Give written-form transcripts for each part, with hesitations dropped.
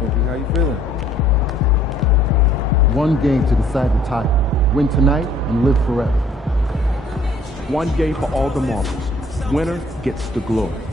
Andy, how you feeling? One game to decide the title. Win tonight and live forever. One game for all the marbles. Winner gets the glory.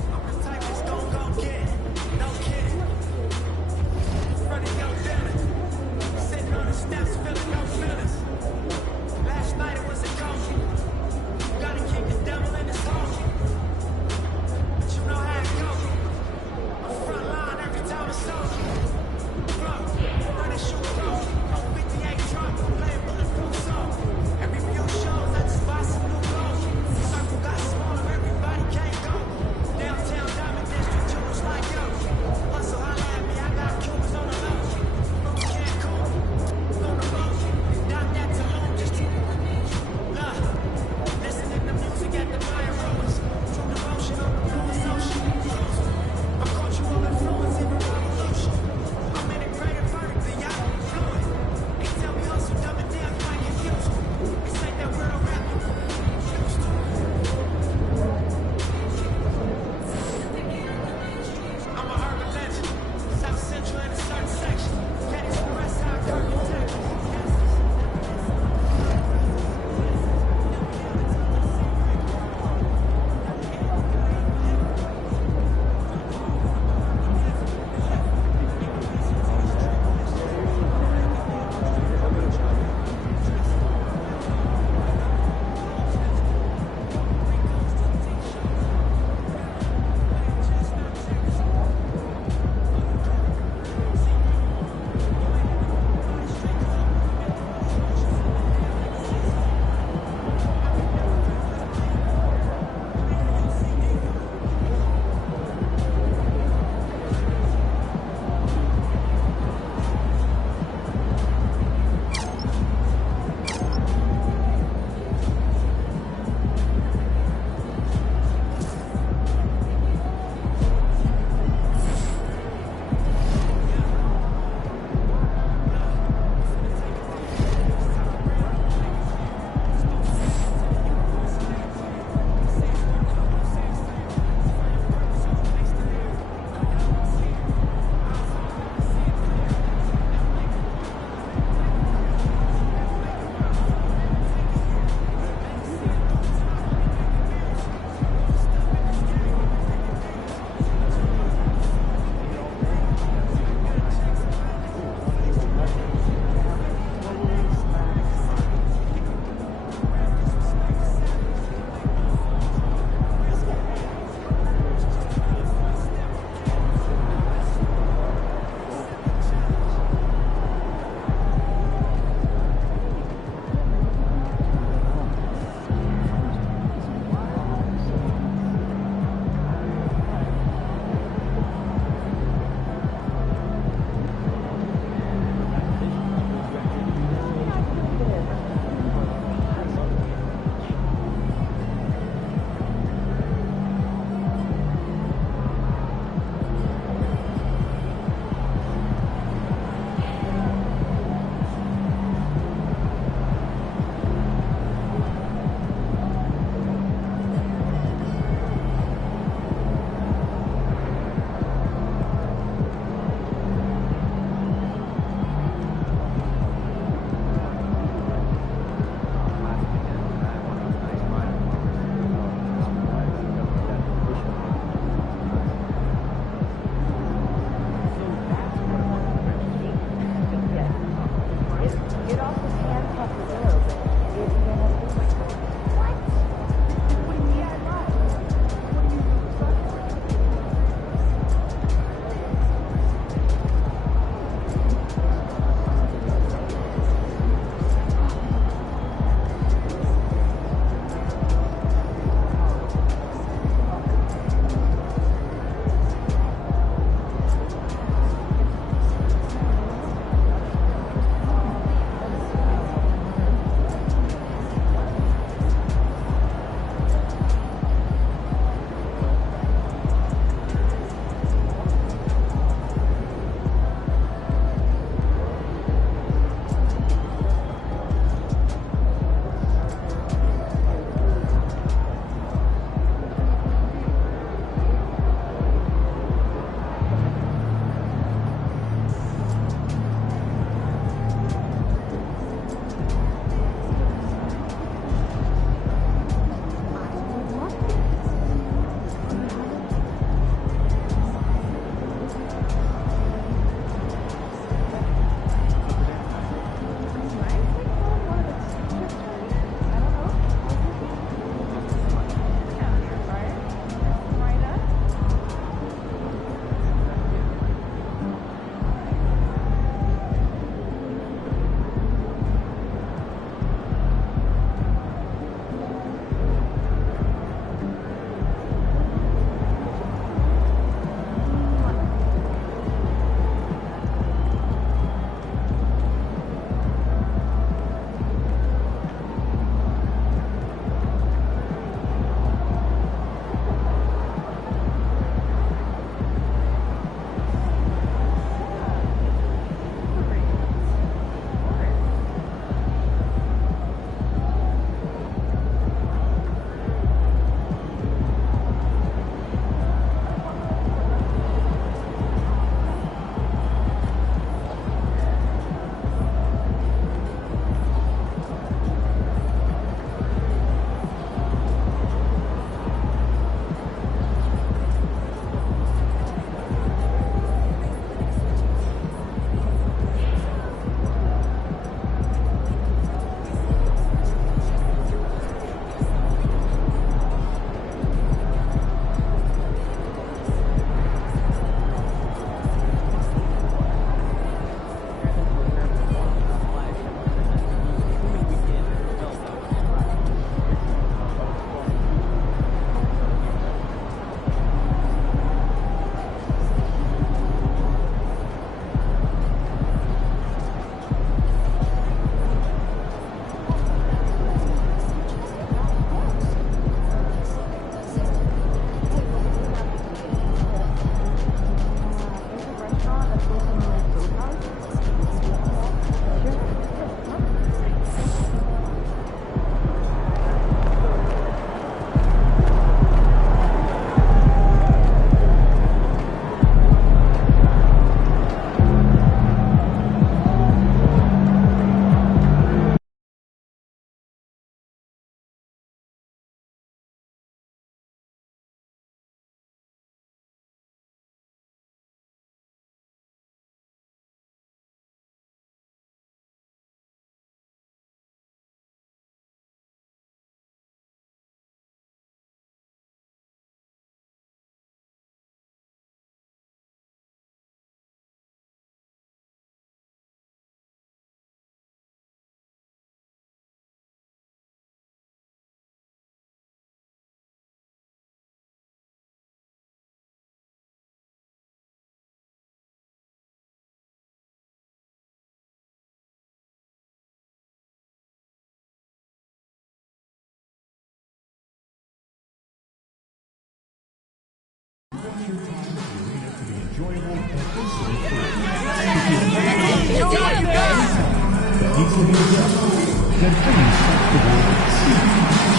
Then please start the word C,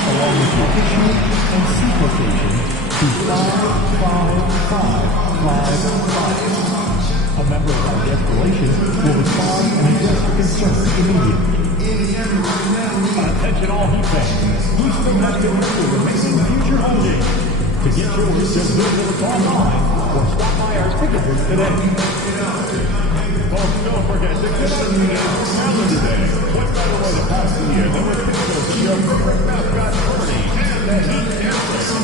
along with your issue and seat location to 55555. A member of our escalation will respond and address your concern immediately. Attention all heat fans. Houston has been remaining future holding. To get yours, just visit us online or stop by our ticket booth today. Folks, don't forget to get on the calendar today. What better way to pass the year than with pictures of your favorite mascot, Bernie, and the Heat Captain.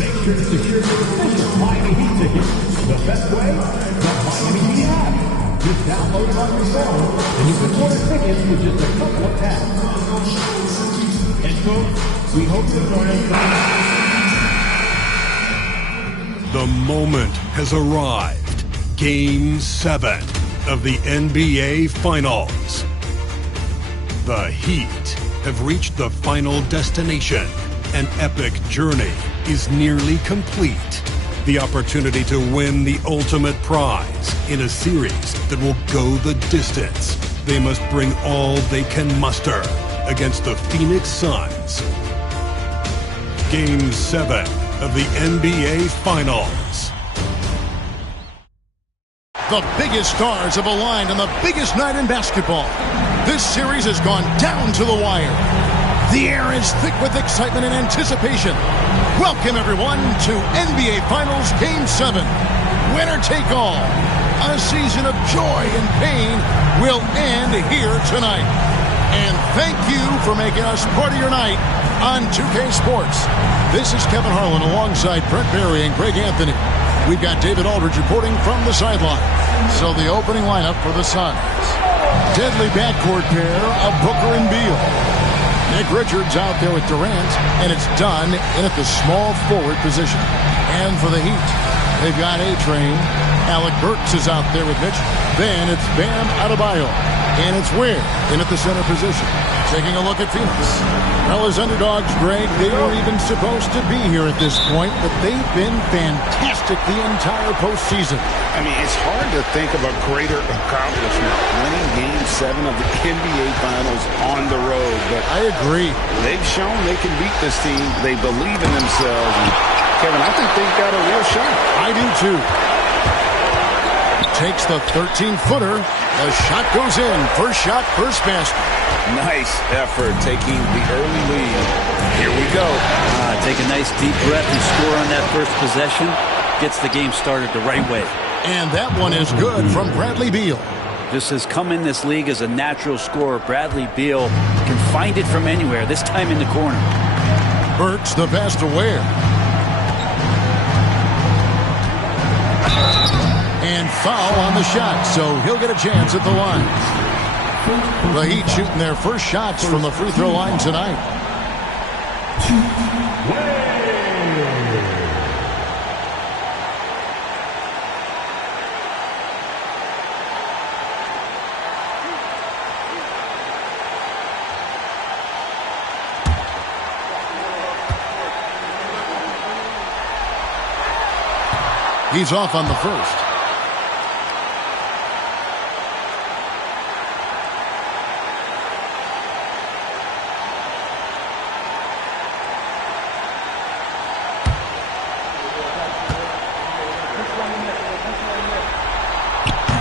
Make sure to secure your official Miami Heat ticket. The best way? The Miami Heat app. Just download it on your phone, and you can order tickets with just a couple of taps. And folks, we hope you join us. The moment has arrived. Game 7 of the NBA Finals. The Heat have reached the final destination. An epic journey is nearly complete. The opportunity to win the ultimate prize in a series that will go the distance. They must bring all they can muster against the Phoenix Suns. Game 7 of the NBA Finals. The biggest stars have aligned on the biggest night in basketball. This series has gone down to the wire. The air is thick with excitement and anticipation. Welcome, everyone, to NBA Finals Game 7. Winner take all. A season of joy and pain will end here tonight. And thank you for making us part of your night on 2K Sports. This is Kevin Harlan alongside Brent Barry and Greg Anthony. We've got David Aldridge reporting from the sideline. So the opening lineup for the Suns. Deadly backcourt pair of Booker and Beal. Nick Richards out there with Durant, and it's done in at the small forward position. And for the Heat, they've got A-Train. Alec Burks is out there with Mitch. Then it's Bam Adebayo. And it's Ware in at the center position. Taking a look at Phoenix. Well, as underdogs, Greg, they were even supposed to be here at this point, but they've been fantastic the entire postseason. I mean, it's hard to think of a greater accomplishment, winning Game 7 of the NBA Finals on the road. But I agree. They've shown they can beat this team. They believe in themselves. And Kevin, I think they've got a real shot. I do, too. Takes the 13-footer. The shot goes in. First shot, first basket. Nice effort taking the early lead. Here we go. Take a nice deep breath and score on that first possession. Gets the game started the right way. And that one is good from Bradley Beal. Just has come in this league as a natural scorer. Bradley Beal can find it from anywhere, this time in the corner. Burks the pass to Ware. And foul on the shot, so he'll get a chance at the line. The Heat shooting their first shots from the free throw line tonight. He's off on the first.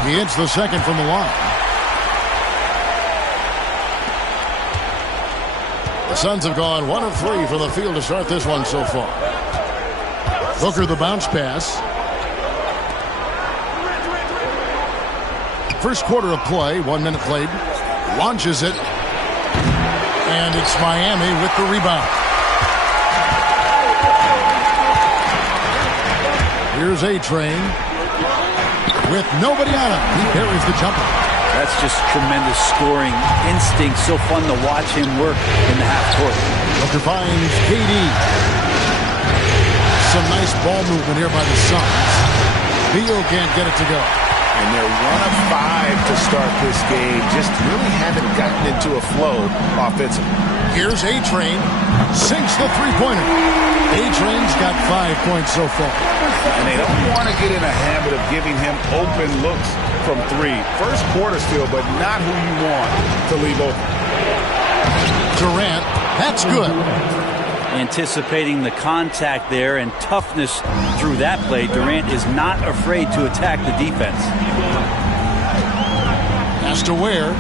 He hits the second from the line. The Suns have gone 1 of 3 from the field to start this one so far. Booker the bounce pass. First quarter of play, 1 minute played. Launches it. And it's Miami with the rebound. Here's A-Train. With nobody on him, he parries the jumper. That's just tremendous scoring instinct. So fun to watch him work in the half court. Booker finds KD. Some nice ball movement here by the Suns. Beal can't get it to go. And they're 1 of 5 to start this game. Just really haven't gotten into a flow offensively. Here's A-Train. Sinks the three-pointer. A-Train's got 5 points so far. And they don't want to get in a habit of giving him open looks from three. First quarter still, but not who you want to leave open. Durant, that's good. Anticipating the contact there and toughness through that play, Durant is not afraid to attack the defense. Has to wear.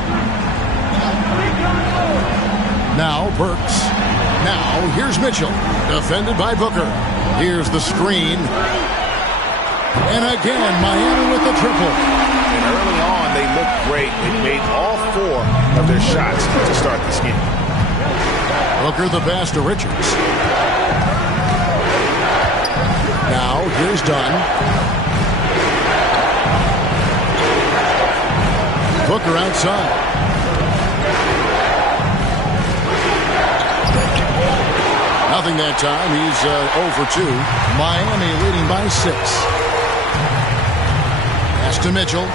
Now Burks. Now here's Mitchell. Defended by Booker. Here's the screen. And again, Miami with the triple. And early on, they looked great. They made all 4 of their shots to start this game. Booker the pass to Richards. Now here's Dunn. Booker outside. Nothing that time. He's 0 for 2. Miami leading by 6. Pass to Mitchell.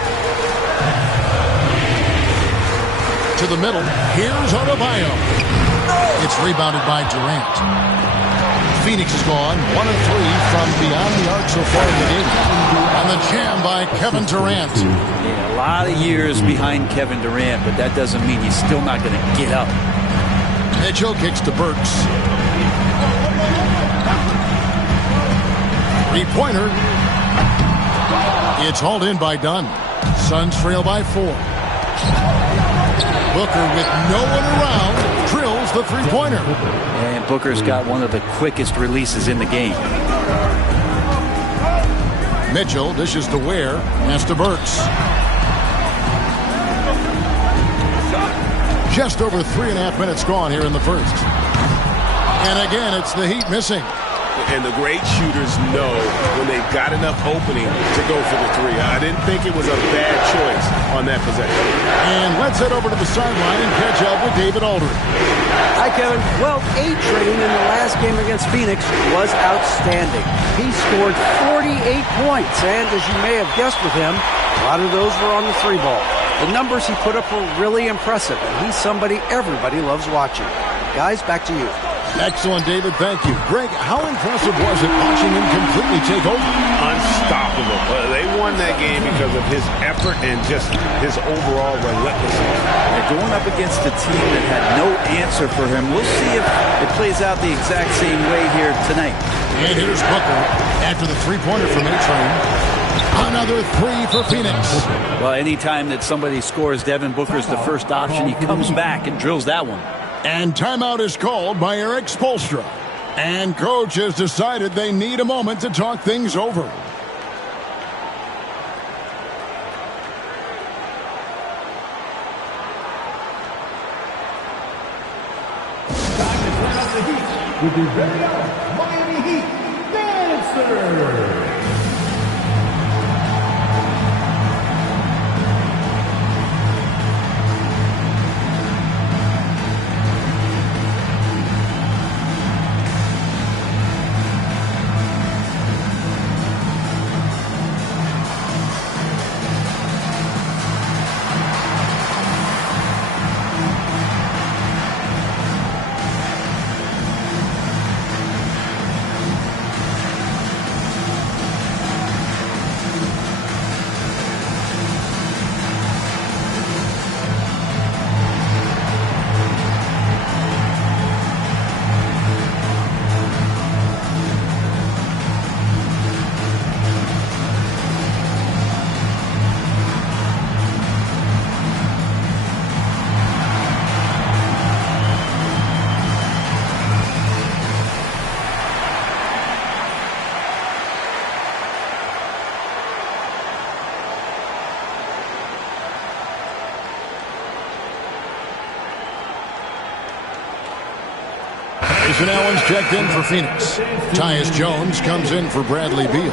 To the middle. Here's PropahYO. It's rebounded by Durant. Phoenix is gone. 1 of 3 from beyond the arc so far in the game. And the jam by Kevin Durant. Yeah, a lot of years behind Kevin Durant, but that doesn't mean he's still not going to get up. Mitchell kicks to Burks. Three-pointer. It's hauled in by Dunn. Suns trail by 4. Booker with no one around drills the three-pointer. And Booker's got one of the quickest releases in the game. Mitchell dishes to Ware. Pass to Burks. Just over 3.5 minutes gone here in the first. And again, it's the Heat missing. And the great shooters know when they've got enough opening to go for the three. I didn't think it was a bad choice on that possession. And let's head over to the sideline and catch up with David Aldridge. Hi, Kevin. Well, A-Train in the last game against Phoenix was outstanding. He scored 48 points, and as you may have guessed with him, a lot of those were on the three ball. The numbers he put up were really impressive, and he's somebody everybody loves watching. Guys, back to you. Excellent, David. Thank you. Greg, how impressive was it watching him completely take over? Unstoppable. They won that game because of his effort and just his overall relentlessness. They're going up against a team that had no answer for him. We'll see if it plays out the exact same way here tonight. And here's Booker after the three-pointer from A-Train. Another 3 for Phoenix. Well, anytime that somebody scores, Devin Booker's the first option. He comes back and drills that one. And timeout is called by Eric Spoelstra. And coach has decided they need a moment to talk things over. Time to turn up the heat with your very own Miami Heat Dancer. Jason Allen's checked in for Phoenix. Tyus Jones comes in for Bradley Beal.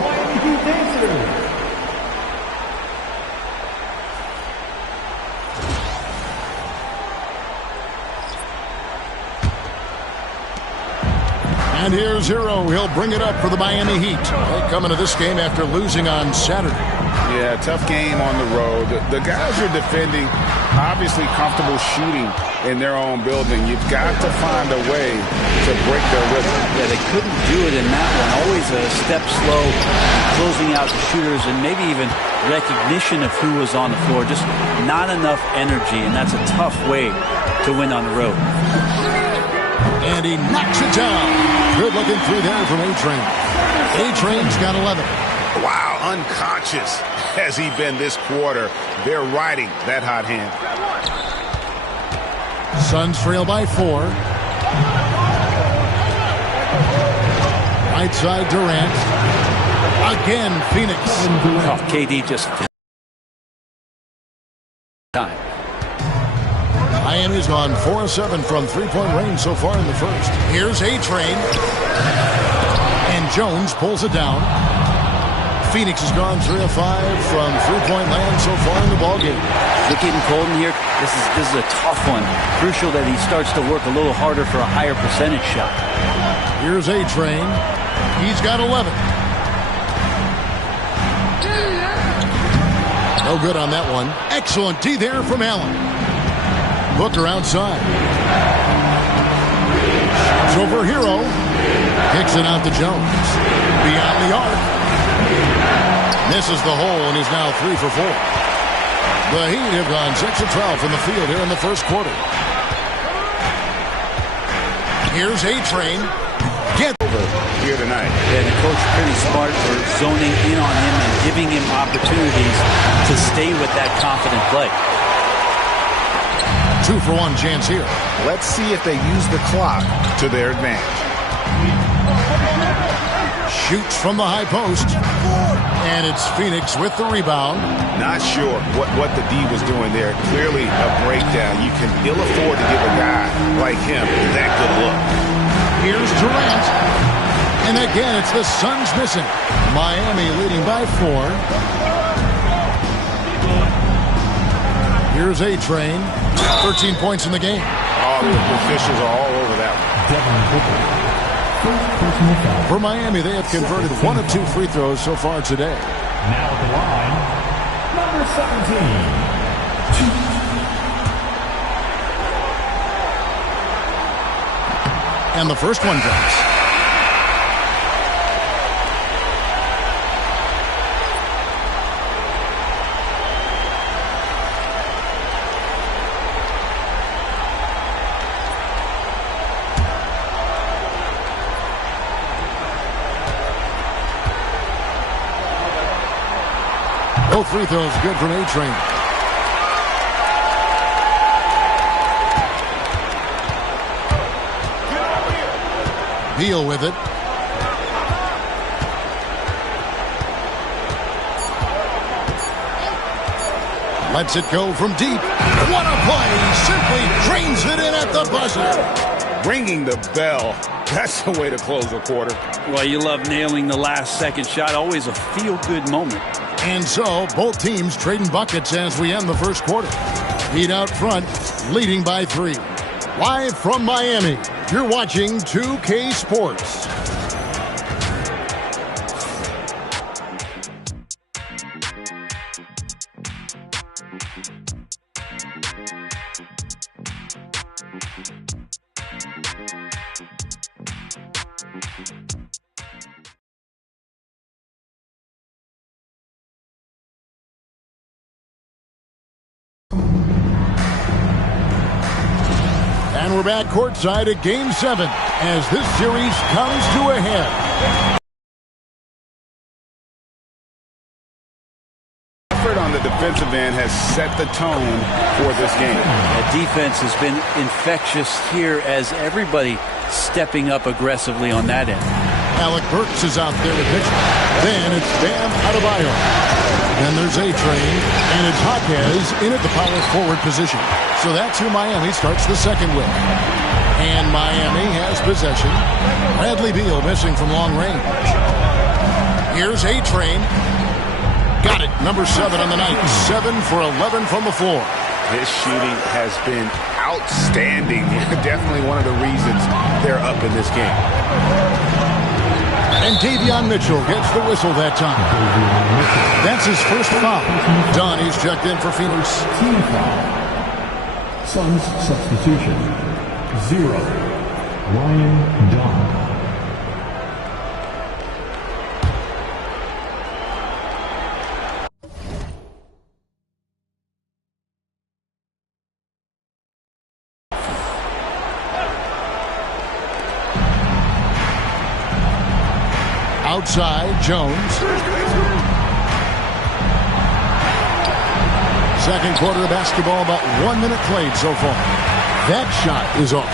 And here's Hero. He'll bring it up for the Miami Heat. They come into this game after losing on Saturday. Yeah, tough game on the road. The guys are defending, obviously comfortable shooting in their own building. You've got to find a way to break their rhythm. Yeah, they couldn't do it in that one. Always a step slow, closing out the shooters, and maybe even recognition of who was on the floor. Just not enough energy, and that's a tough way to win on the road. And he knocks it down. Good looking through there from A-Train. A-Train's got 11. Wow, unconscious has he been this quarter. They're riding that hot hand. Suns trail by 4. Right side Durant. Again, Phoenix. Oh, KD just time. Miami's gone 4-7 from three-point range so far in the first. Here's A-Train. And Jones pulls it down. Phoenix has gone 3 of 5 from three-point land so far in the ballgame. Is it getting cold in here? This is a tough one. Crucial that he starts to work a little harder for a higher percentage shot. Here's A-Train. He's got 11. No good on that one. Excellent D there from Allen. Booker outside. Shoots over Hero. Kicks it out to Jones. Beyond the arc. Misses the hole, and he's now 3 for 4. The Heat have gone 6 of 12 from the field here in the first quarter. Here's A-Train. Get over here tonight. Yeah, the coach pretty smart for zoning in on him and giving him opportunities to stay with that confident play. 2 for 1 chance here. Let's see if they use the clock to their advantage. Shoots from the high post. And it's Phoenix with the rebound. Not sure what the D was doing there. Clearly a breakdown. You can ill afford to give a guy like him that good look. Here's Durant. And again, it's the Suns missing. Miami leading by 4. Here's A-Train. 13 points in the game. Oh, the officials are all over that one. For Miami, they have converted 1 of 2 free throws so far today. Now at the line, number 17. And the first one drops. Both free throws good from A-Train. Beal with it. Lets it go from deep. What a play! Simply drains it in at the buzzer. Ringing the bell. That's the way to close a quarter. Well, you love nailing the last second shot. Always a feel-good moment. And so, both teams trading buckets as we end the first quarter. Heat out front, leading by 3. Live from Miami, you're watching 2K Sports. And we're back courtside at Game 7 as this series comes to a head. Effort on the defensive end has set the tone for this game. The defense has been infectious here as everybody stepping up aggressively on that end. Alec Burks is out there to pitch. Then it's Bam Adebayo. Then there's A-Train, and it's Jaquez in at the power forward position. So that's who Miami starts the second with. And Miami has possession. Bradley Beal missing from long range. Here's A-Train. Got it. Number 7 on the night. 7 for 11 from the floor. His shooting has been outstanding. Definitely one of the reasons they're up in this game. And Davion Mitchell gets the whistle that time. That's That's his first foul. Dunn, he's checked in for Phoenix. Team foul. Suns substitution. 0. Ryan Dunn. Outside, Jones. Second quarter of basketball, about 1 minute played so far. That shot is off.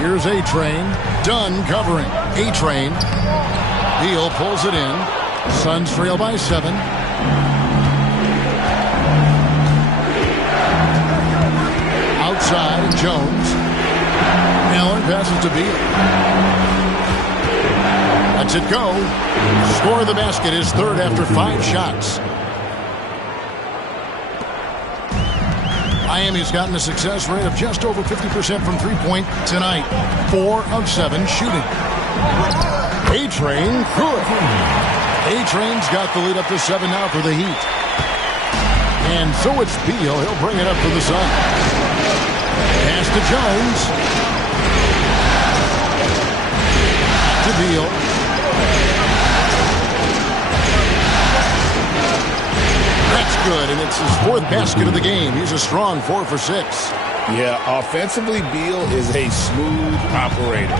Here's A-Train. Dunn covering. A-Train. Beal pulls it in. Suns trail by 7. Outside, Jones. Allen passes to Beal. Lets it go. Score of the basket is third after 5 shots. Miami's gotten a success rate of just over 50% from three-point tonight. 4 of 7 shooting. A-Train, good. A-Train's got the lead up to 7 now for the Heat. And so it's Beal. He'll bring it up for the Suns. Pass to Jones. To Beal. That's good, and it's his 4th basket of the game. He's a strong 4 for 6. Yeah, offensively, Beal is a smooth operator.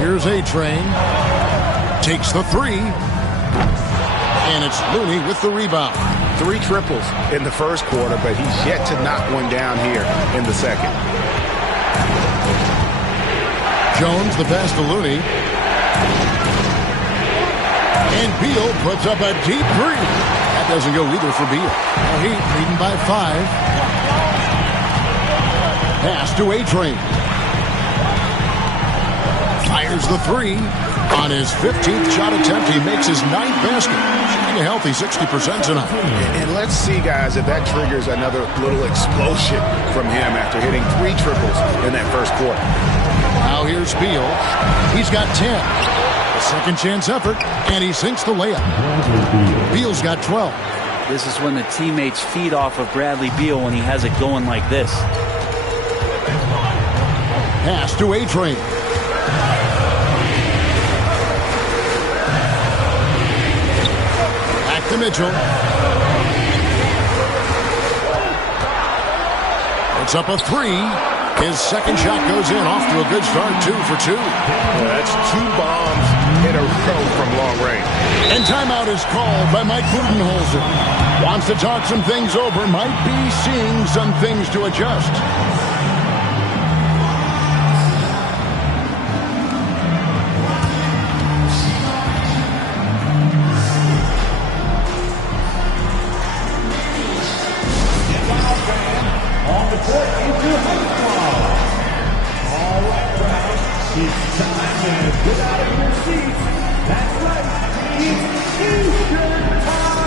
Here's A-Train. Takes the 3. And it's Looney with the rebound. 3 triples in the first quarter, but he's yet to knock one down here in the second. Jones, the pass to Looney. And Beal puts up a deep 3. That doesn't go either for Beal. Heat leading by 5. Pass to A-Train. Fires the 3. On his 15th shot attempt, he makes his 9th basket. Shooting a healthy 60% tonight. And let's see, guys, if that triggers another little explosion from him after hitting 3 triples in that first quarter. Now here's Beal. He's got 10. A second chance effort, and he sinks the layup. Beal's got 12. This is when the teammates feed off of Bradley Beal when he has it going like this. Pass to A-Train. Back to Mitchell. It's up a 3. His second shot goes in, off to a good start, 2 for 2. Yeah, that's 2 bombs in a row from long range. And timeout is called by Mike Budenholzer. Wants to talk some things over, might be seeing some things to adjust. On the court, into Hudson. All right, crowd. It's time to get out of your seats. That's right. It's Eastern time.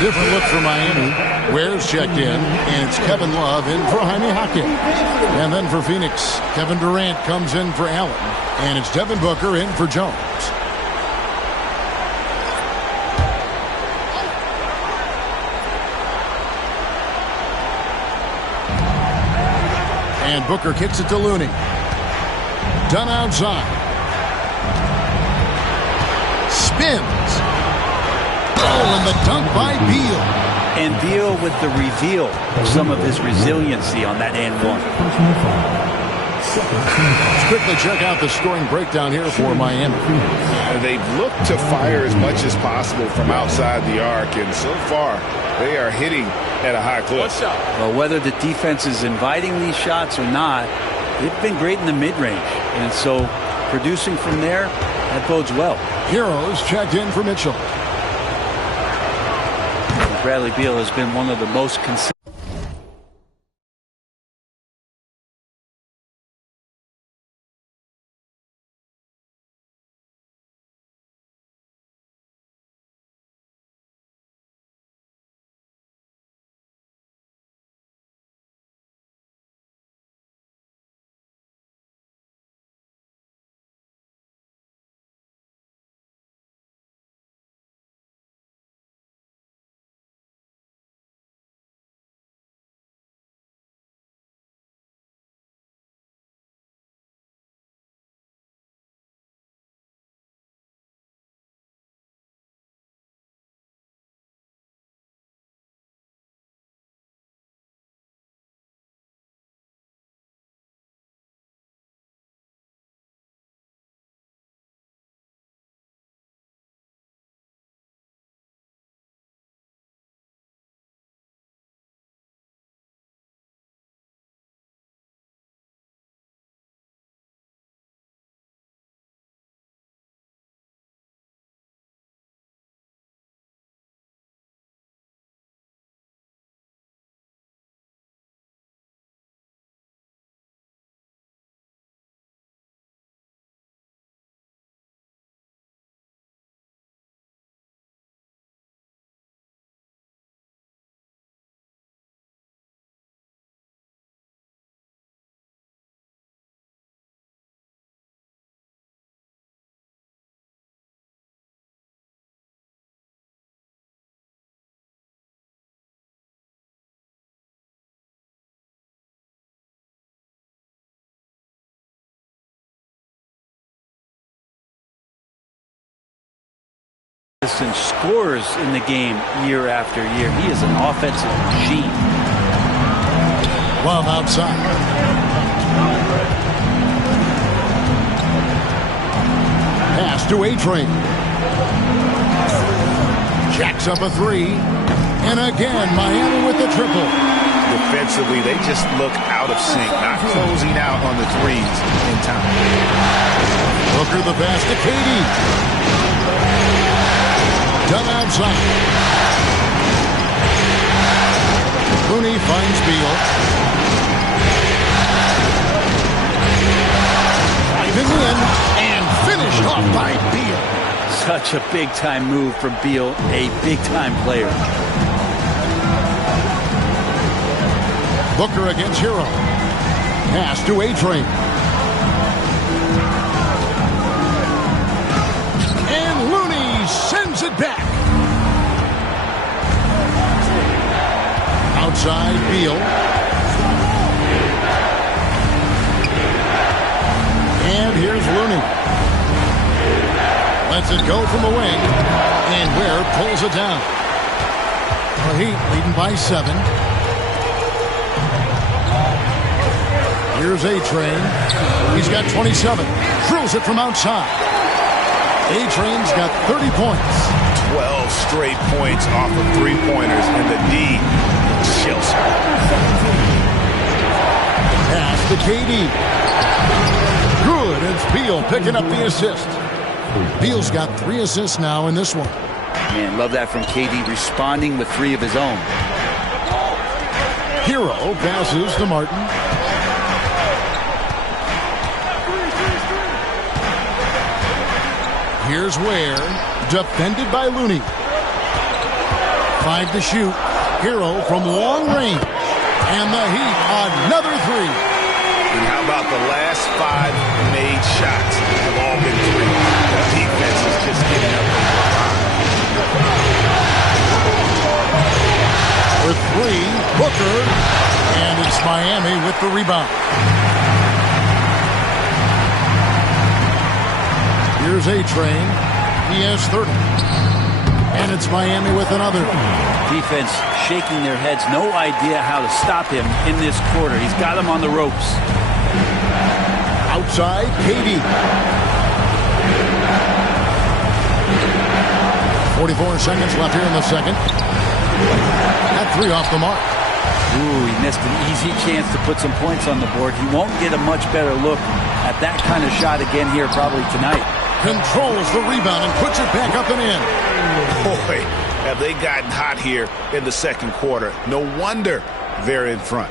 different look for Miami. Ware's checked in, and it's Kevin Love in for Jaime Jaquez. And then for Phoenix, Kevin Durant comes in for Allen, and it's Devin Booker in for Jones. And Booker kicks it to Looney. Done outside. Spins. Oh, and the dunk by Beal. And Beal with the reveal of some of his resiliency on that and one. Let's quickly check out the scoring breakdown here for Miami. They've looked to fire as much as possible from outside the arc, and so far they are hitting at a high clip. Well, whether the defense is inviting these shots or not, they've been great in the mid-range. And so producing from there, that bodes well. Heroes checked in for Mitchell. Bradley Beal has been one of the most consistent. And scores in the game year after year. He is an offensive machine. Love outside. Pass to A-Train. Jacks up a three. And again, Miami with the triple. Defensively, they just look out of sync, not closing out on the threes in time. Booker the pass to KD. Done outside. Looney finds Beal. Driving in and finished off by Beal. Such a big-time move from Beal, a big-time player. Booker against Hero. Pass to A-Train. And Looney sends it back. Outside Beal. And here's Looney. Lets it go from the wing. And Ware pulls it down. The Heat leading by 7. Here's A-Train. He's got 27. Drills it from outside. A-Train's got 30 points. 12 straight points off of three-pointers, and the D chills. Pass to KD. Good. It's Beal picking up the assist. Beal's got 3 assists now in this one. Man, love that from KD, responding with 3 of his own. Hero passes to Martin. Here's Ware, defended by Looney. 5 to shoot. Hero from long range. And the Heat, another three. And how about the last 5 made shots have all been three? The defense is just getting up. For three, Booker. And it's Miami with the rebound. Here's A-Train. He has 30. And it's Miami with another. Defense shaking their heads. No idea how to stop him in this quarter. He's got him on the ropes. Outside, KD. 44 seconds left here in the second. That three off the mark. Ooh, he missed an easy chance to put some points on the board. He won't get a much better look at that kind of shot again here probably tonight. Controls the rebound and puts it back up and in. Boy, have they gotten hot here in the second quarter. No wonder they're in front.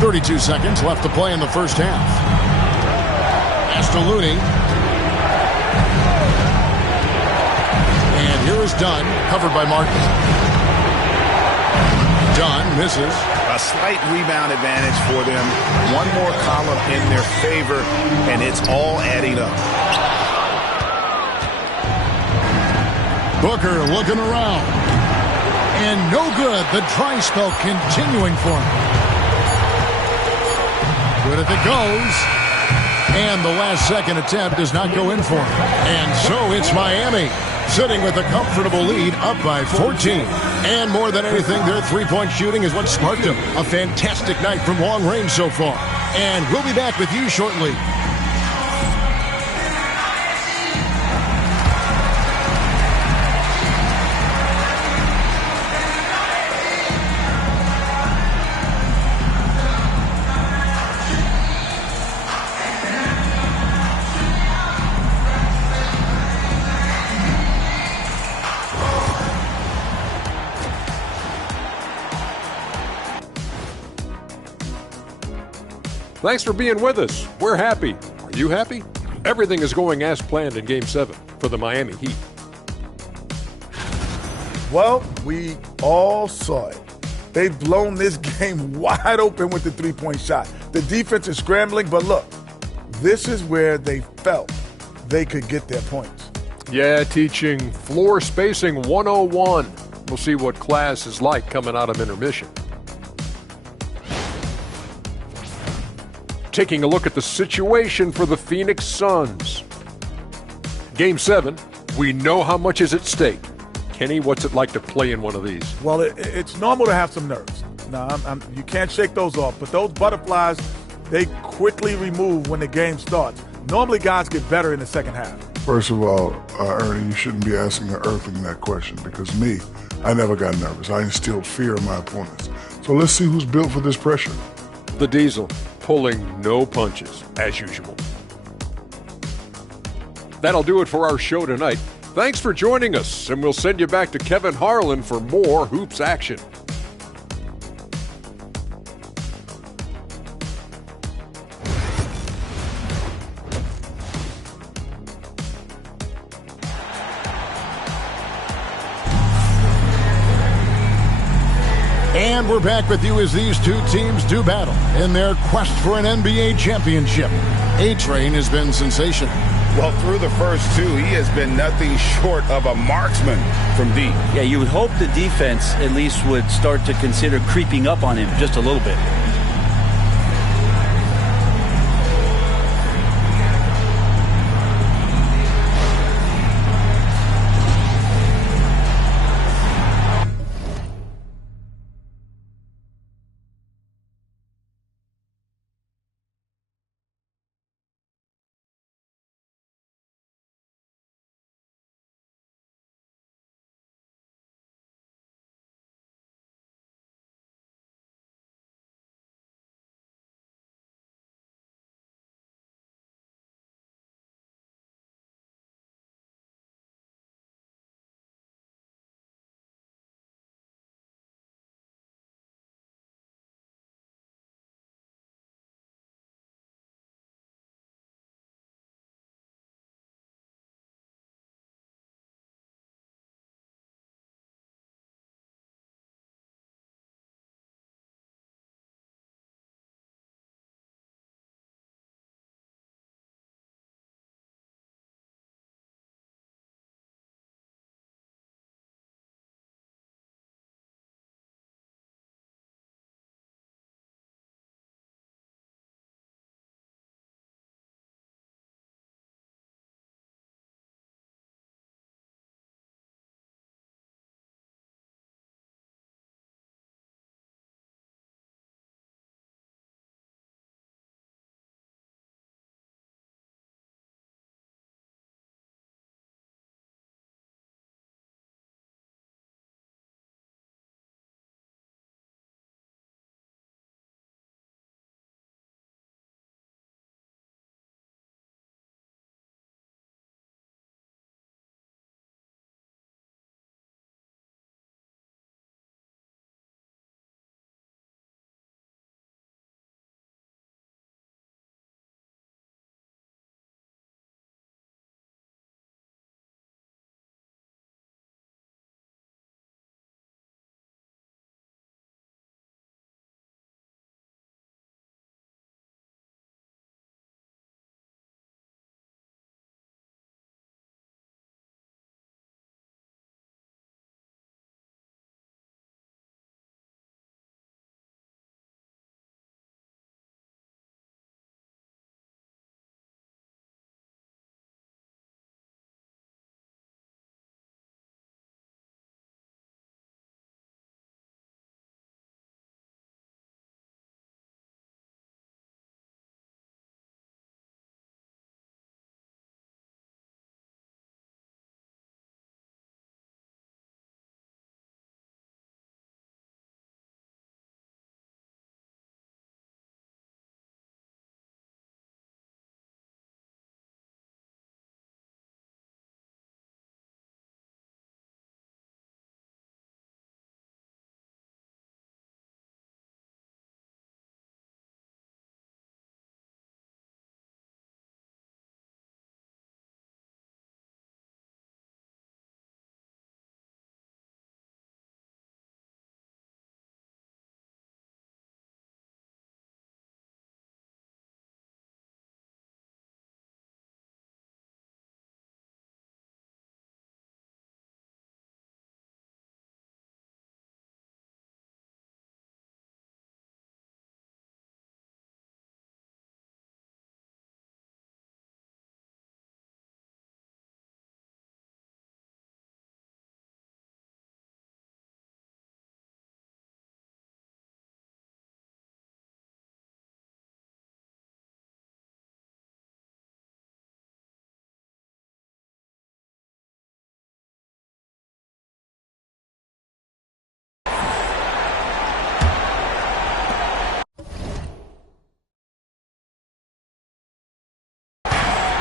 .32 seconds left to play in the first half. Pass to Looney. And here is Dunn, covered by Martin. Dunn misses. A slight rebound advantage for them. One more column in their favor, and it's all adding up. Booker looking around. And no good. The dry spell continuing for him. Good if it goes. And the last second attempt does not go in for him. And so it's Miami, sitting with a comfortable lead, up by 14. And more than anything, their three-point shooting is what sparked them. A fantastic night from long range so far. And we'll be back with you shortly. Thanks for being with us. We're happy. Are you happy? Everything is going as planned in Game 7 for the Miami Heat. Well, we all saw it. They've blown this game wide open with the three-point shot. The defense is scrambling, but look, this is where they felt they could get their points. Yeah, teaching floor spacing 101. We'll see what class is like coming out of intermission. Taking a look at the situation for the Phoenix Suns. Game 7, we know how much is at stake. Kenny, what's it like to play in one of these? Well, it's normal to have some nerves. Now, you can't shake those off, but those butterflies, they quickly remove when the game starts. Normally, guys get better in the second half. First of all, Ernie, you shouldn't be asking the Earthling that question because I never got nervous. I instilled fear in my opponents. So let's see who's built for this pressure. The Diesel, pulling no punches, as usual. That'll do it for our show tonight. Thanks for joining us, and we'll send you back to Kevin Harlan for more hoops action. And we're back with you as these two teams do battle in their quest for an NBA championship. A-Train has been sensational. Well, through the first two, he has been nothing short of a marksman from deep. Yeah, you would hope the defense at least would start to consider creeping up on him just a little bit.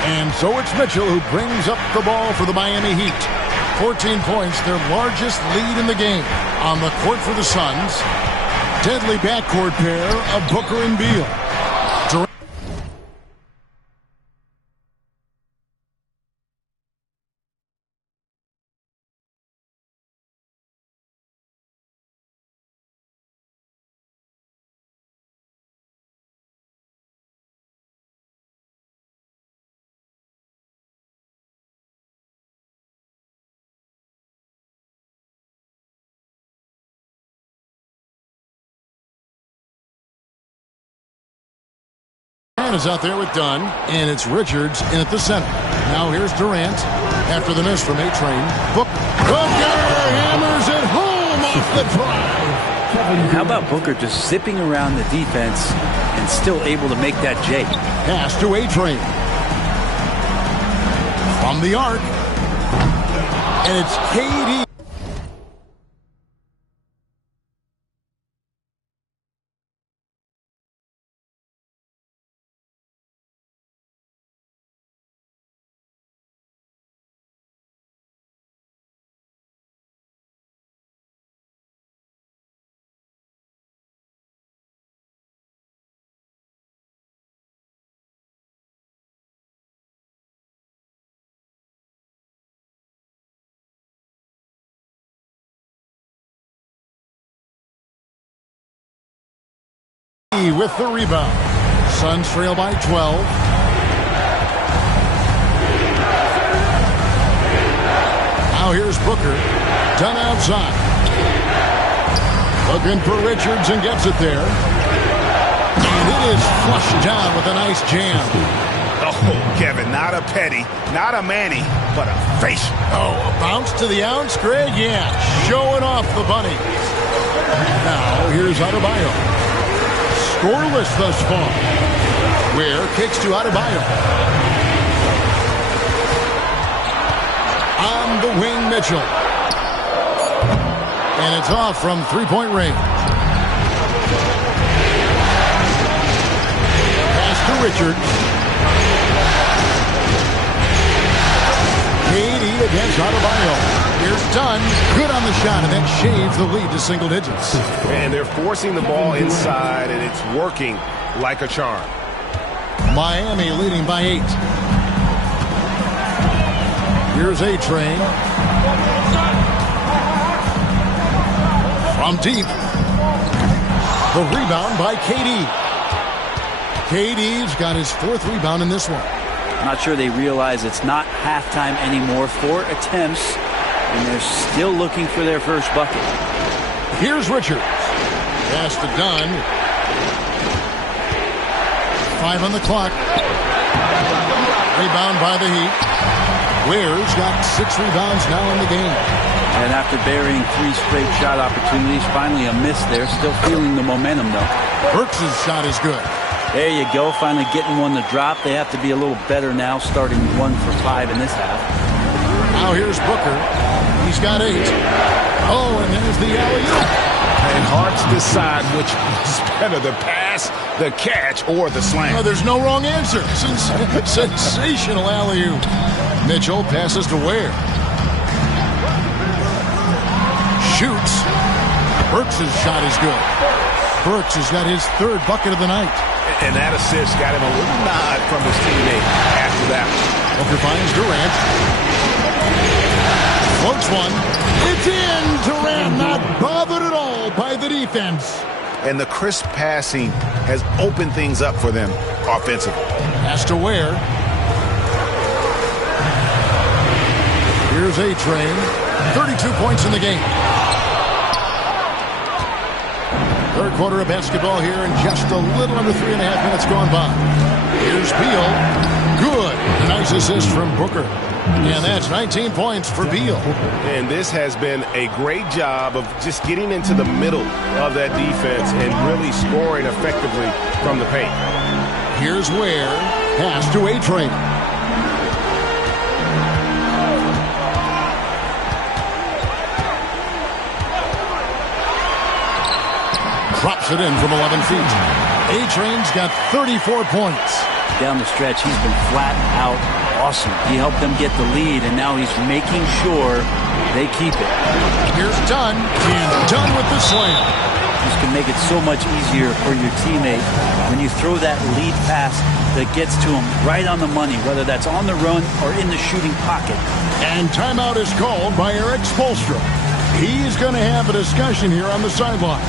And so it's Mitchell who brings up the ball for the Miami Heat. 14 points, their largest lead in the game. On the court for the Suns, deadly backcourt pair of Booker and Beal. Is out there with Dunn, and it's Richards in at the center. Now here's Durant after the miss from A-Train. Booker hammers it home off the drive. How about Booker just zipping around the defense and still able to make that J? Pass to A-Train. From the arc. And it's KD. With the rebound. Suns trail by 12. Now here's Booker. Done outside. Looking for Richards and gets it there. And it is flushed down with a nice jam. Oh, Kevin, not a Petty, not a Manny, but a facial. Oh, a bounce to the ounce, Greg? Yeah, showing off the bunny. Now here's Adebayo. Scoreless thus far. Ware kicks to Adebayo. On the wing, Mitchell. And it's off from three-point range. Pass to Richards. KD against Adebayo. Here's Dunn. Good on the shot, and that shaves the lead to single digits. And they're forcing the ball inside, and it's working like a charm. Miami leading by 8. Here's A-Train. From deep. The rebound by KD. KD's got his 4th rebound in this one. I'm not sure they realize it's not halftime anymore. 4 attempts, and they're still looking for their first bucket. Here's Richards. Pass to Dunn. 5 on the clock. Rebound by the Heat. Ware's got 6 rebounds now in the game. And after burying 3 straight shot opportunities, finally a miss there. Still feeling the momentum, though. Burks' shot is good. There you go. Finally getting one to drop. They have to be a little better now, starting 1 for 5 in this half. Now here's Booker. He's got 8. Oh, and there's the alley-oop. And hearts decide which is better, the pass, the catch, or the slam. No, there's no wrong answer. Sensational alley-oop. Mitchell passes to Ware. Shoots. Burks' shot is good. Burks has got his 3rd bucket of the night. And that assist got him a little nod from his teammate after that. Booker finds Durant. Floats one. It's in. Durant not bothered at all by the defense. And the crisp passing has opened things up for them offensively. Has to Ware. Here's A-Train. 32 points in the game. 3rd quarter of basketball here, and just a little under 3.5 minutes gone by. Here's Beal. Good. Nice assist from Booker. And that's 19 points for Beal. And this has been a great job of just getting into the middle of that defense and really scoring effectively from the paint. Here's Ware. Pass to A-Train. Drops it in from 11 feet. A-Train's got 34 points. down the stretch, he's been flat out awesome. He helped them get the lead, and now he's making sure they keep it. Here's Dunn, and Dunn with the slam. This can make it so much easier for your teammate when you throw that lead pass that gets to him right on the money, whether that's on the run or in the shooting pocket. And timeout is called by Eric Spoelstra. He's going to have a discussion here on the sideline.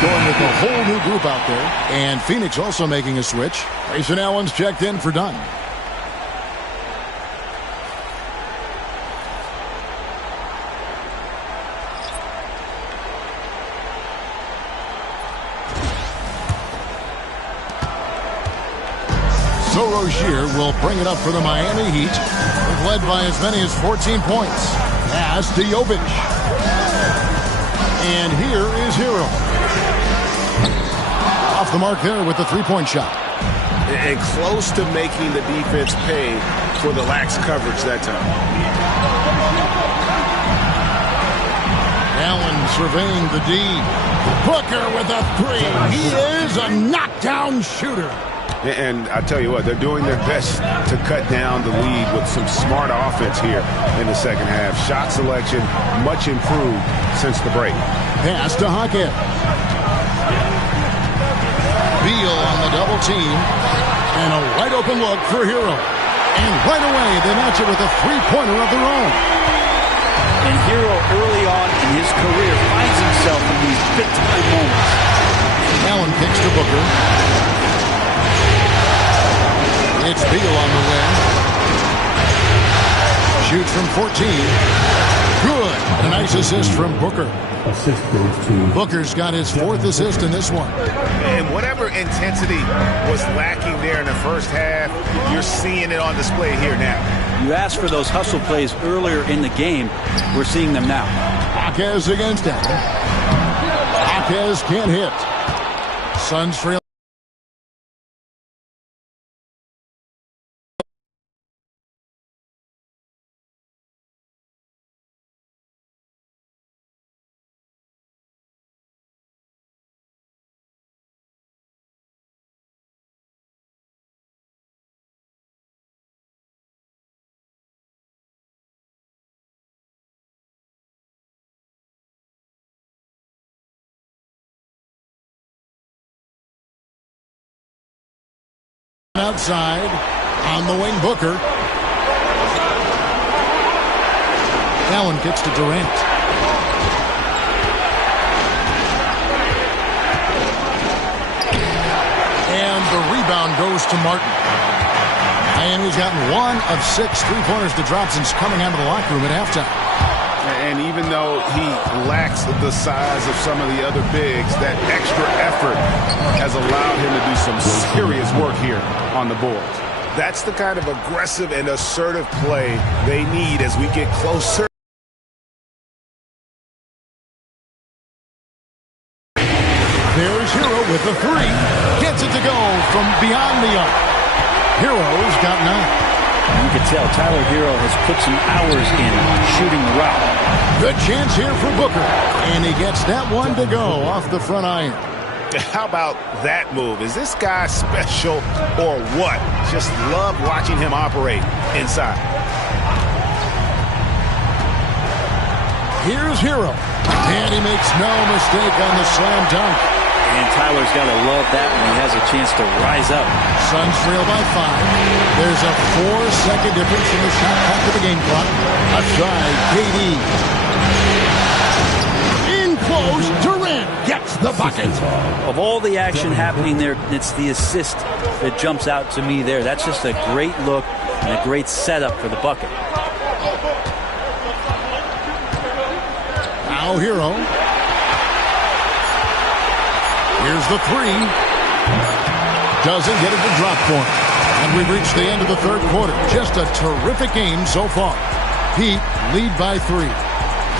Going with a whole new group out there. And Phoenix also making a switch. Grayson Allen's checked in for Dunn. So Rozier will bring it up for the Miami Heat. They've led by as many as 14 points. Pass to Jovic. And here is Hero. Off the mark there with the three-point shot. And close to making the defense pay for the lax coverage that time. Allen surveying the D. Booker with a three. He is a knockdown shooter. And I tell you what, they're doing their best to cut down the lead with some smart offense here in the second half. Shot selection much improved since the break. Pass to Hackett. Beal on the double team. And a wide open look for Hero. And right away, they match it with a three-pointer of their own. And Hero early on in his career finds himself in these big-time moments. Allen kicks to Booker. It's Beal on the wing. Shoots from 14. Good. A nice assist from Booker. Assist goes to Booker's got his fourth assist in this one. And whatever intensity was lacking there in the first half, you're seeing it on display here now. You asked for those hustle plays earlier in the game. We're seeing them now. Jaquez against Allen. Jaquez can't hit. Suns trail. Outside, on the wing, Booker. Allen kicks to Durant. And the rebound goes to Martin. Miami's gotten 1 of 6 three-pointers to drop since coming out of the locker room at halftime. And even though he lacks the size of some of the other bigs, that extra effort has allowed him to do some serious work here on the boards. That's the kind of aggressive and assertive play they need as we get closer. There's Hero with the three. Gets it to go from beyond the arc. Hero's got 9. You can tell Tyler Hero has put some hours in shooting the route. Good chance here for Booker. And he gets that one to go off the front iron. How about that move? Is this guy special or what? Just love watching him operate inside. Here's Hero. And he makes no mistake on the slam dunk. And Tyler's got to love that when he has a chance to rise up. Suns trail by 5. There's a 4-second difference in the shot clock to the game clock. A try, KD. In close, Durant gets the bucket. Of all the action happening there, it's the assist that jumps out to me there. That's just a great look and a great setup for the bucket. Now Hero. Here's the 3. Doesn't get it to drop point. And we've reached the end of the third quarter. Just a terrific game so far. Heat lead by 3.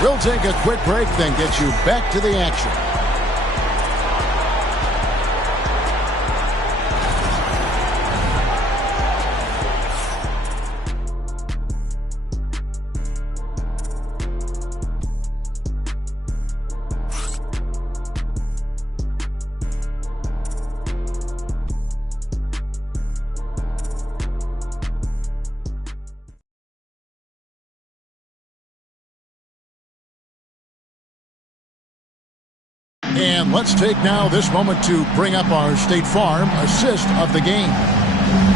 We'll take a quick break, then get you back to the action. And let's take now this moment to bring up our State Farm assist of the game.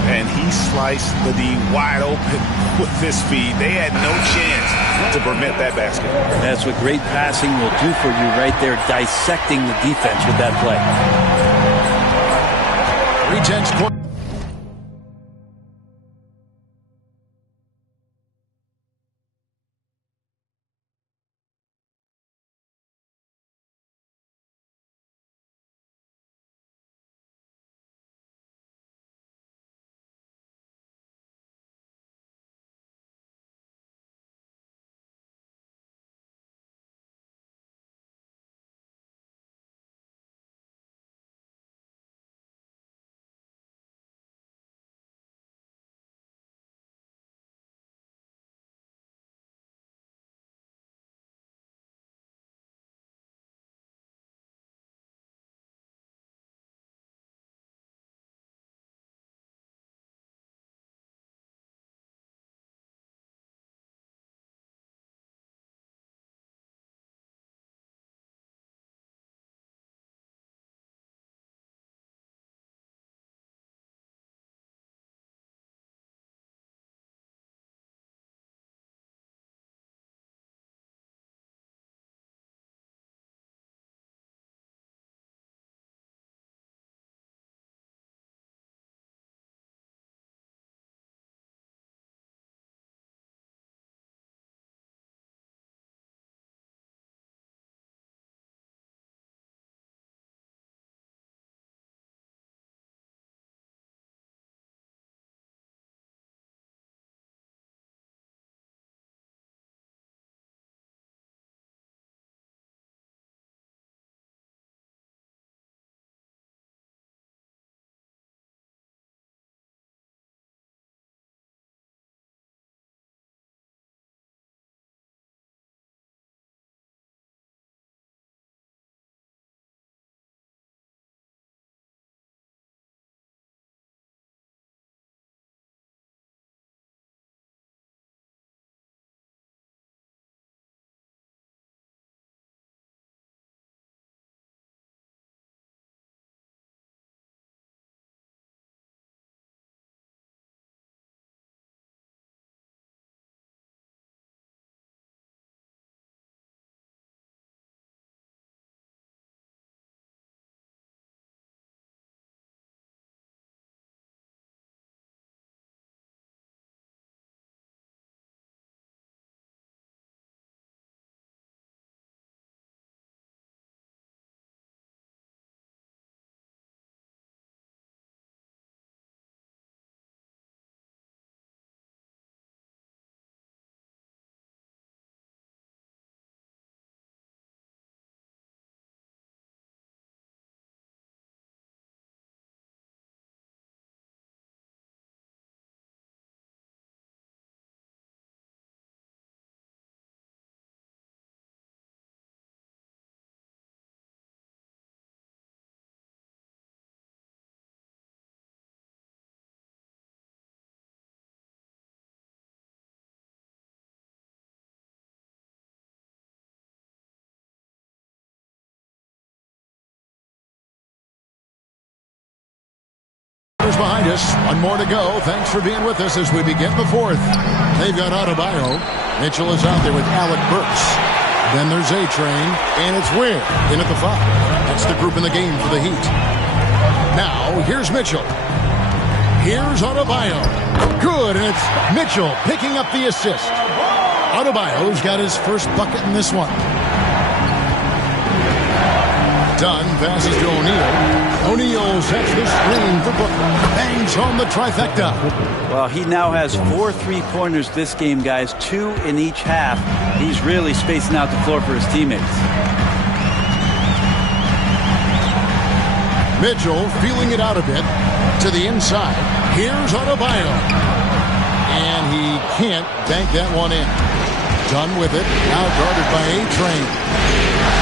And he sliced the D wide open with this feed. They had no chance to prevent that basket. That's what great passing will do for you right there, dissecting the defense with that play. 3-10 score. quarters behind us. One more to go. Thanks for being with us as we begin the fourth. They've got PropahYO. Mitchell is out there with Alec Burks. Then there's A-Train, and it's Ware in at the 5. That's the group in the game for the Heat. Now, here's Mitchell. Here's PropahYO. Good, and it's Mitchell picking up the assist. PropahYO's got his first bucket in this one. Dunn passes to O'Neal. O'Neal sets the screen for Booker. Bangs home the trifecta. Well, he now has 4 3-pointers this game, guys. 2 in each half. He's really spacing out the floor for his teammates. Mitchell feeling it out a bit to the inside. Here's PropahYO. And he can't bank that one in. Dunn with it. Now guarded by A-Train.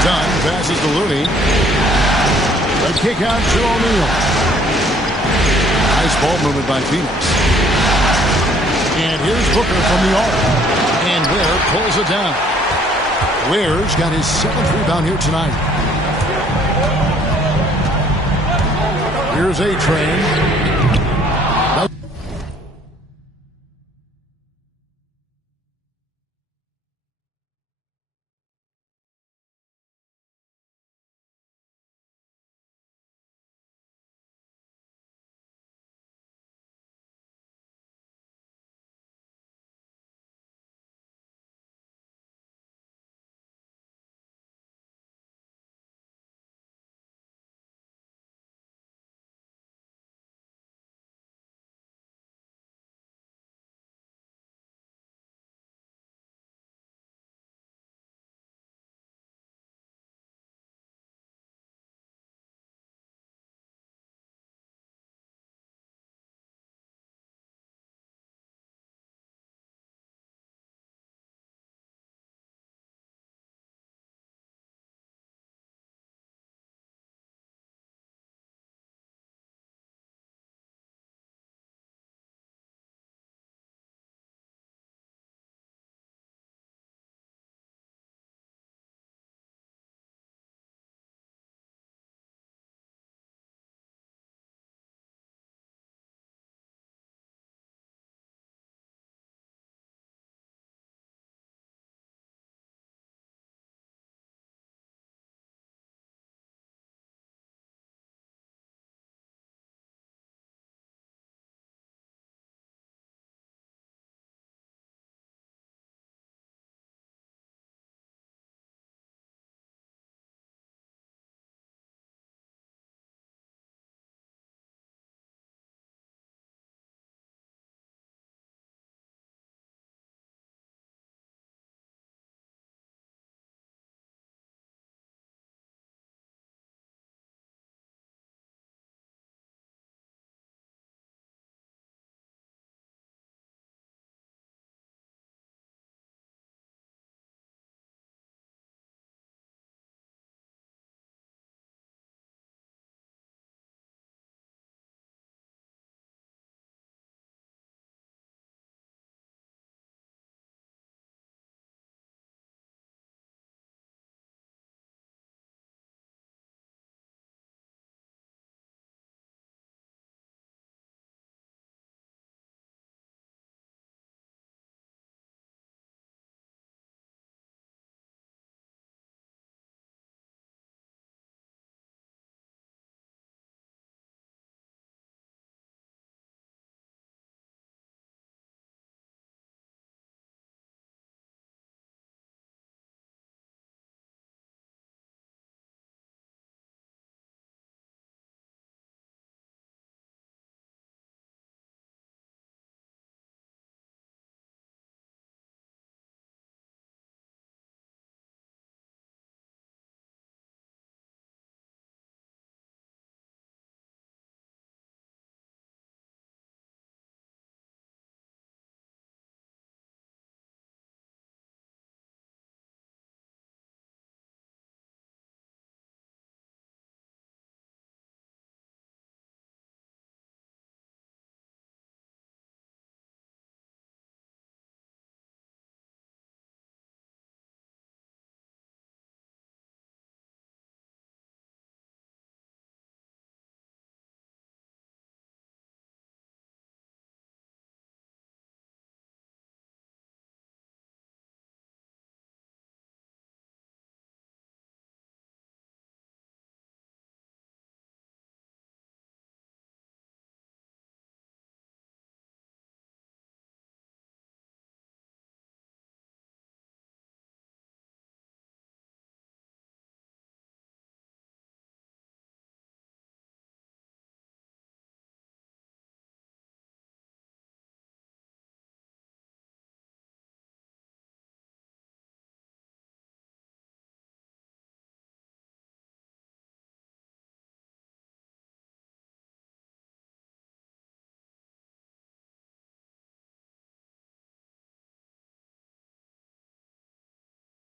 Dunn passes to Looney. The kick out to O'Neal. Nice ball movement by Phoenix. And here's Booker from the arc. And Ware pulls it down. Ware's got his 7th rebound here tonight. Here's A-Train.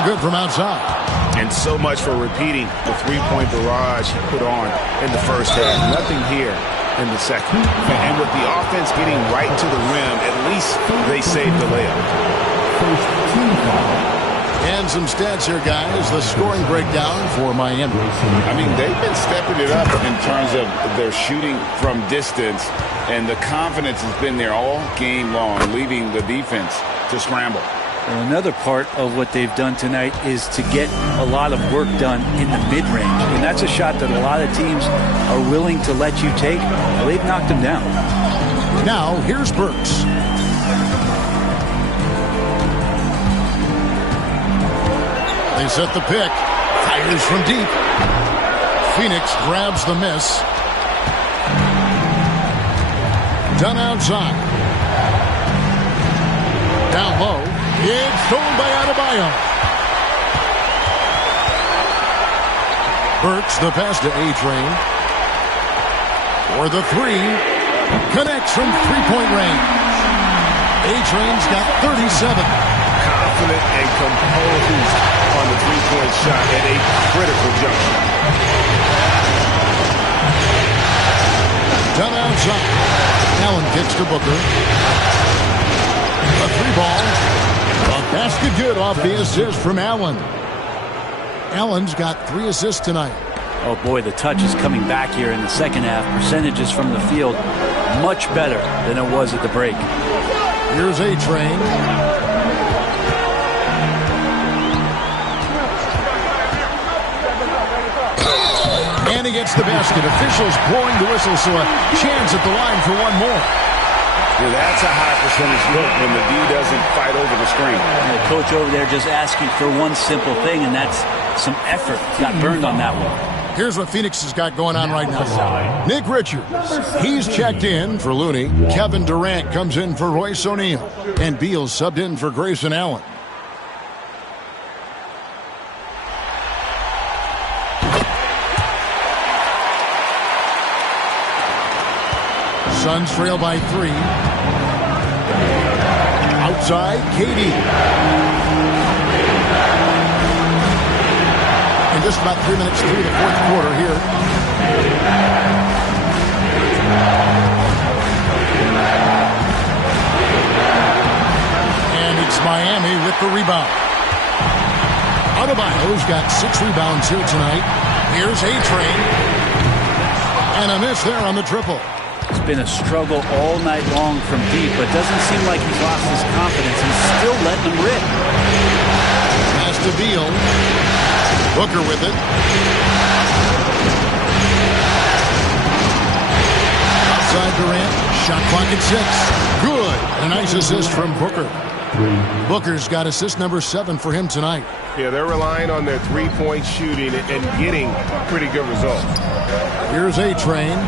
Good from outside. And so much for repeating the three-point barrage he put on in the first half. Nothing here in the second. And with the offense getting right to the rim, at least they saved the layup. And some stats here, guys. The scoring breakdown for Miami. I mean, they've been stepping it up in terms of their shooting from distance, and the confidence has been there all game long, leaving the defense to scramble. Well, another part of what they've done tonight is to get a lot of work done in the mid-range. And that's a shot that a lot of teams are willing to let you take. Well, they've knocked them down. Now, here's Burks. They set the pick. Fires from deep. Phoenix grabs the miss. Done outside. Down low. It's stolen by Adebayo. Burks the pass to A-Train. For the three. Connects from three-point range. A-Train's got 37. Confident and composed on the three-point shot at a critical juncture. Done outside. Allen kicks to Booker. A three ball. A basket good off the assist from Allen. Allen's got 3 assists tonight. Oh, boy, the touch is coming back here in the second half. Percentages from the field much better than it was at the break. Here's A-Train. And he gets the basket. Officials blowing the whistle, so a chance at the line for one more. Yeah, that's a high percentage look when the D doesn't fight over the screen. And the coach over there just asking for one simple thing, and that's some effort. Got burned on that one. Here's what Phoenix has got going on right now. Nick Richards, he's checked in for Looney. Kevin Durant comes in for Royce O'Neal. And Beal subbed in for Grayson Allen. Suns trail by 3. Outside, KD. And just about 3 minutes through the fourth quarter here. And it's Miami with the rebound. Adebayo's got 6 rebounds here tonight. Here's A-Train. And a miss there on the triple. It's been a struggle all night long from deep, but doesn't seem like he's lost his confidence. He's still letting them rip. Pass to Beal. Booker with it. Outside Durant. Shot clock at 6. Good. A nice assist from Booker. Booker's got assist number 7 for him tonight. Yeah, they're relying on their three-point shooting and getting pretty good results. Here's A-Train.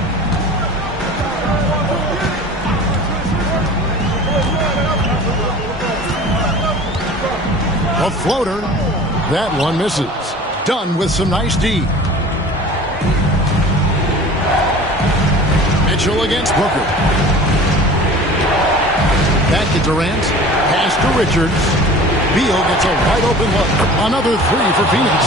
A floater. That one misses. Done with some nice D. Mitchell against Booker. Back to Durant. Pass to Richards. Beal gets a wide open look. Another 3 for Phoenix.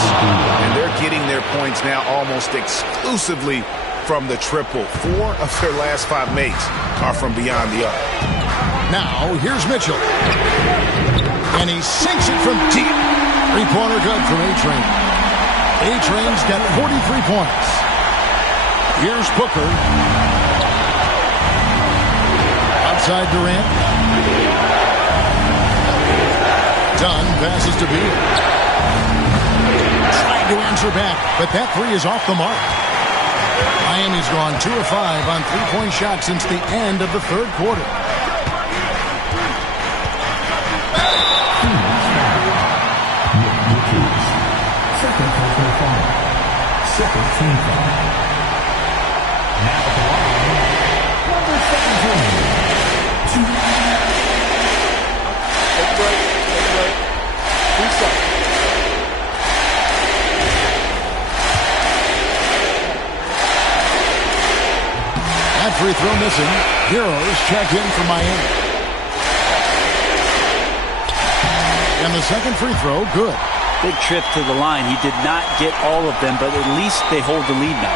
And they're getting their points now almost exclusively from the triple. 4 of their last 5 makes are from beyond the arc. Now, here's Mitchell. And he sinks it from deep. Three-pointer good from A-Train. A-Train's got 43 points. Here's Booker. Outside Durant. Dunn passes to Beal. Trying to answer back, but that 3 is off the mark. Miami's gone 2 of 5 on three-point shots since the end of the third quarter. Second team foul. Now at the line, number 17. Take a break. Reset. That free throw missing. Heroes check in for Miami. And the second free throw, good. Big trip to the line. He did not get all of them, but at least they hold the lead now.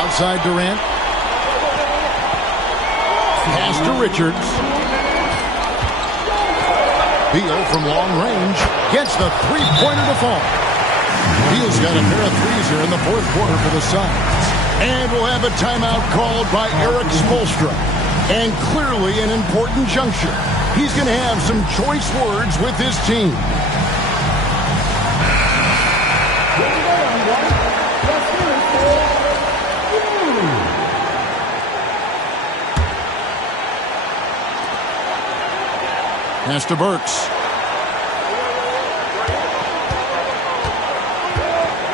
Outside Durant. Pass to Richards. Beal from long range gets the three-pointer to fall. Beal's got a pair of threes here in the fourth quarter for the Suns. And we'll have a timeout called by Eric Spoelstra. And clearly an important juncture. He's going to have some choice words with his team. Pass to Burks.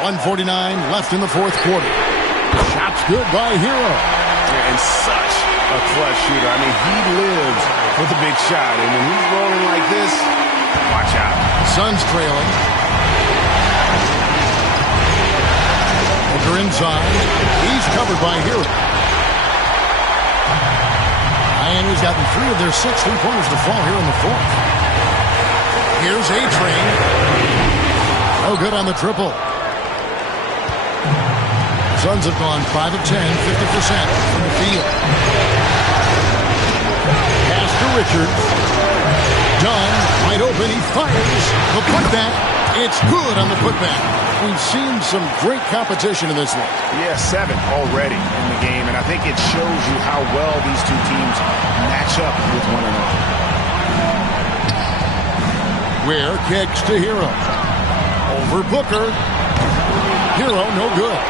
1:49 left in the fourth quarter. Shot's good by Hero. And such a clutch shooter. I mean, he lives with a big shot. And when he's rolling like this, watch out. Suns trailing. Booker inside. He's covered by Hero. Miami's gotten 3 of their 6 3-pointers to fall here in the fourth. Here's A-Train. No good on the triple. Suns have gone 5 of 10, 50% from the field. Pass to Richards. Dunn, wide open, he fires. The putback, it's good on the putback. We've seen some great competition in this one. Yeah, 7 already in the game, and I think it shows you how well these two teams match up with one another. Ware kicks to Hero. Over Booker. Hero, no good.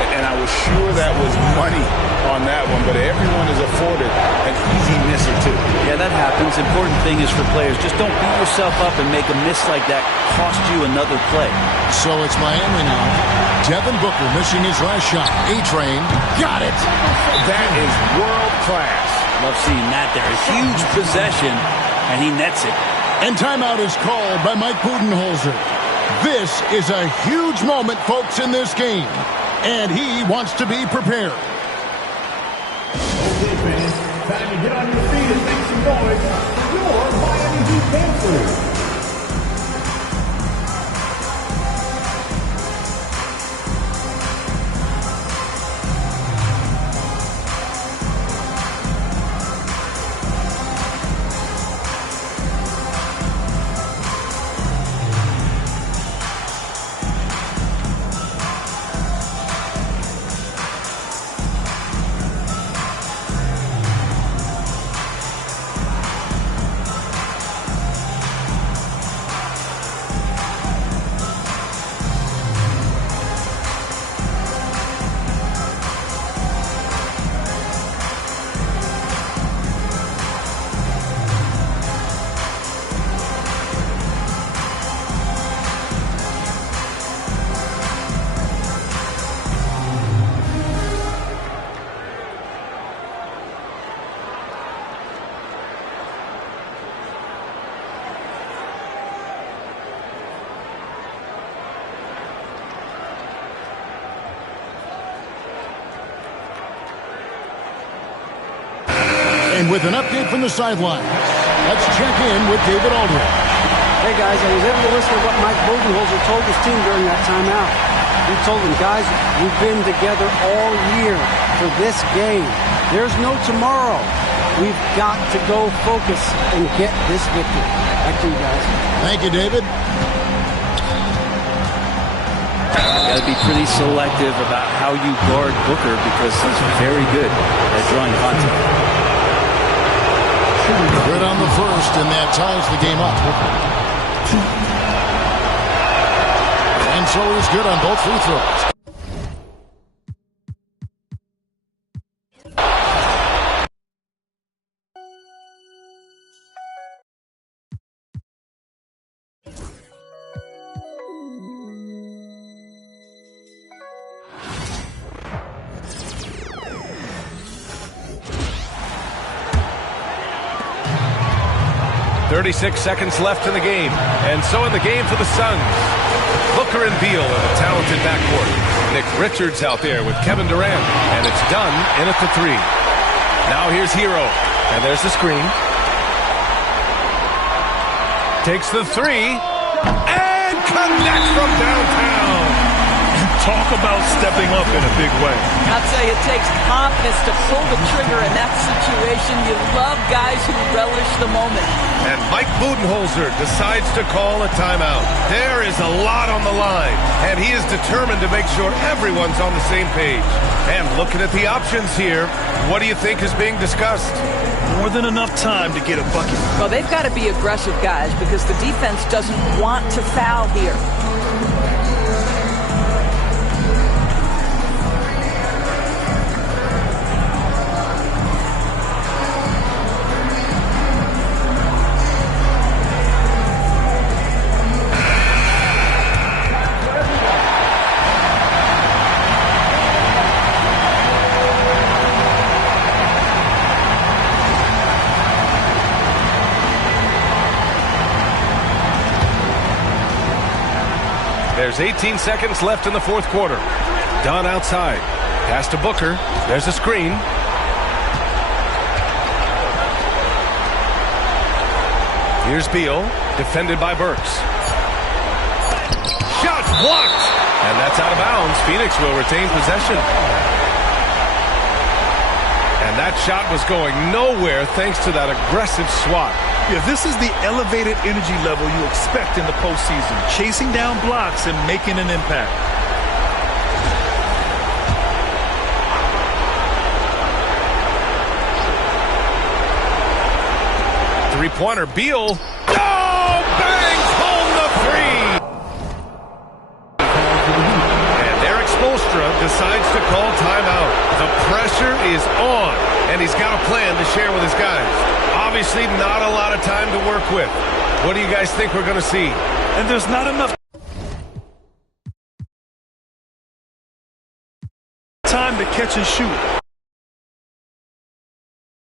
And I was sure that was money on that one, but everyone is afforded an easy miss or two. Yeah, that happens. Important thing is for players, just don't beat yourself up and make a miss like that cost you another play. So it's Miami now. Devin Booker missing his last shot. A-Train, got it. That is world class. Love seeing that there. A huge possession, and he nets it. And timeout is called by Mike Budenholzer. This is a huge moment, folks, in this game. And he wants to be prepared. Okay, fans, time to get on your feet and make some noise for your Miami Heat dancers. 9 with an update from the sideline. Let's check in with David Aldridge. Hey, guys, I was able to listen to what Mike Budenholzer told his team during that timeout. He told them, guys, we've been together all year for this game. There's no tomorrow. We've got to go focus and get this victory. Back to you, guys. Thank you, David. Got to be pretty selective about how you guard Booker because he's very good at drawing contact. Good on the first, and that ties the game up. And so he's good on both free throws. Seconds left in the game, and so in the game for the Suns. Booker and Beal in a talented backcourt. Nick Richards out there with Kevin Durant, and it's done in at the three. Now here's Hero, and there's the screen. Takes the three. And connects from downtown. Talk about stepping up in a big way. I'll tell you, it takes confidence to pull the trigger in that situation. You love guys who relish the moment. And Mike Budenholzer decides to call a timeout. There is a lot on the line, and he is determined to make sure everyone's on the same page. And looking at the options here, what do you think is being discussed? More than enough time to get a bucket. Well, they've got to be aggressive, guys, because the defense doesn't want to foul here. There's 18 seconds left in the fourth quarter. Dunn outside. Pass to Booker. There's a screen. Here's Beal, defended by Burks. Shot blocked! And that's out of bounds. Phoenix will retain possession. And that shot was going nowhere thanks to that aggressive swat. Yeah, this is the elevated energy level you expect in the postseason. Chasing down blocks and making an impact. Three-pointer, Beal. Oh, bangs home the three. And Eric Spoelstra decides to call timeout. The pressure is on, and he's got a plan to share with his guys. Obviously, not a lot of time to work with. What do you guys think we're going to see? And there's not enough time to catch and shoot.